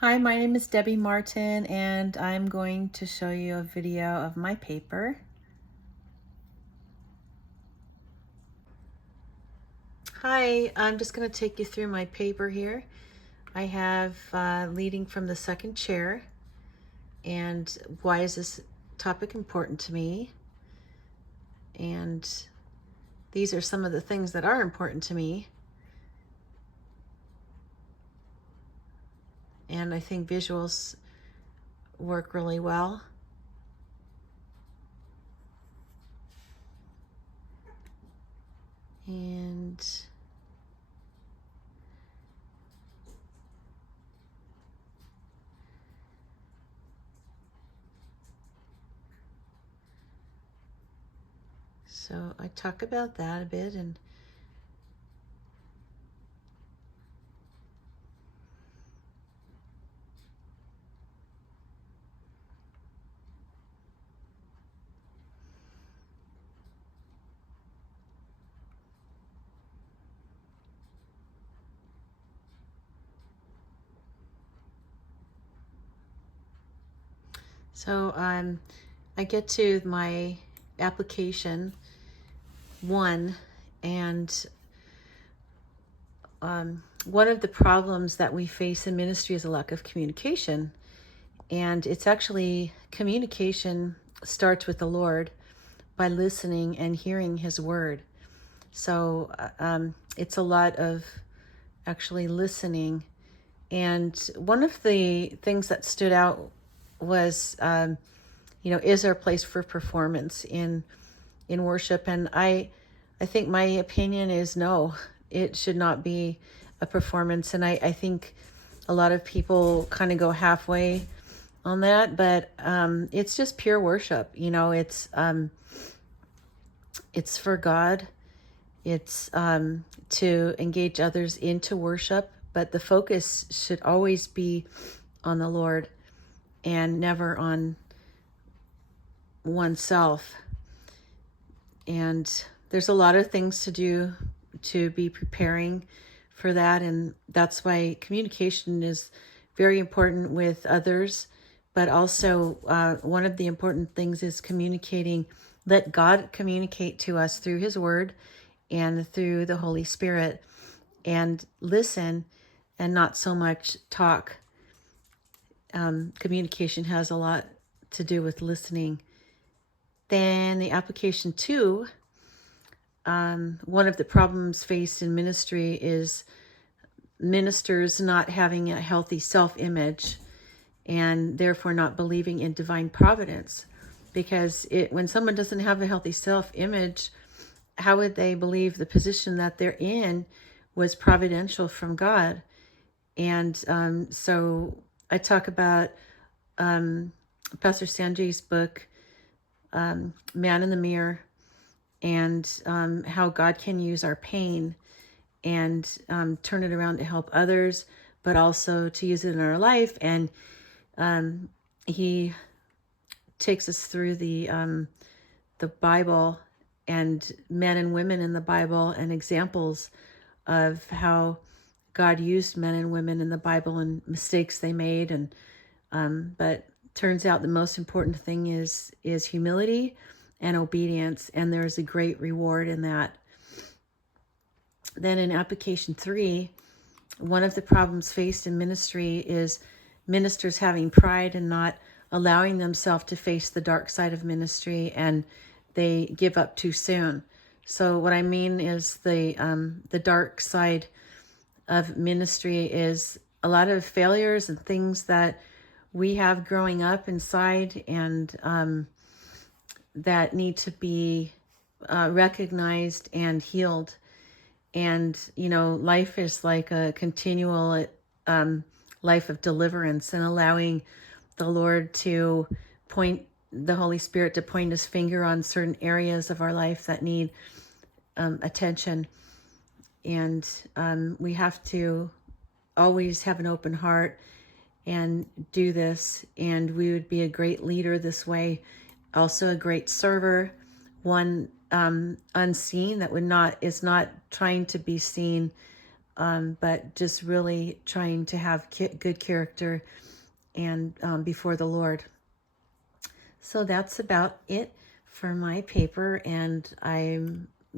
Hi, my name is Debbie Martin, and I'm going to show you a video of my paper. Hi, I'm just going to take you through my paper here. I have leading from the second chair, and why is this topic important to me? And these are some of the things that are important to me. And I think visuals work really well. And so I talk about that a bit, and so I get to my application 1, and one of the problems that we face in ministry is a lack of communication. And it's actually communication starts with the Lord by listening and hearing His word. So it's a lot of actually listening. And one of the things that stood out was, is there a place for performance in worship? And I think my opinion is no, it should not be a performance. And I think a lot of people kind of go halfway on that, but it's just pure worship. It's for God. It's to engage others into worship, but the focus should always be on the Lord and never on oneself. And there's a lot of things to do to be preparing for that. And that's why communication is very important with others. But also, one of the important things is communicating. Let God communicate to us through His Word and through the Holy Spirit. And listen and not so much talk. Communication has a lot to do with listening. Then the application 2, one of the problems faced in ministry is ministers not having a healthy self-image and therefore not believing in divine providence. Because when someone doesn't have a healthy self-image, how would they believe the position that they're in was providential from God? And so I talk about Pastor Sanjay's book, Man in the Mirror, and how God can use our pain and turn it around to help others, but also to use it in our life. And he takes us through the Bible and men and women in the Bible and examples of how God used men and women in the Bible and mistakes they made. And but turns out the most important thing is humility and obedience, and there's a great reward in that. Then in application 3, one of the problems faced in ministry is ministers having pride and not allowing themselves to face the dark side of ministry, and they give up too soon. So what I mean is the dark side of ministry is a lot of failures and things that we have growing up inside, and that need to be recognized and healed. And, life is like a continual life of deliverance, and allowing the Lord to the Holy Spirit to point His finger on certain areas of our life that need attention. And we have to always have an open heart and do this. And we would be a great leader this way. Also a great server, one unseen that is not trying to be seen, but just really trying to have good character and before the Lord. So that's about it for my paper, and I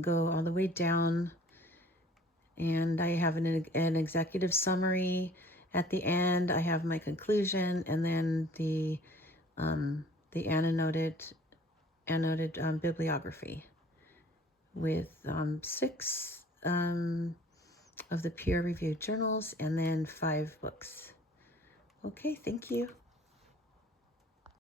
go all the way down, and I have an executive summary at the end. I have my conclusion, and then the annotated bibliography with 6 of the peer-reviewed journals, and then 5 books. Okay, thank you.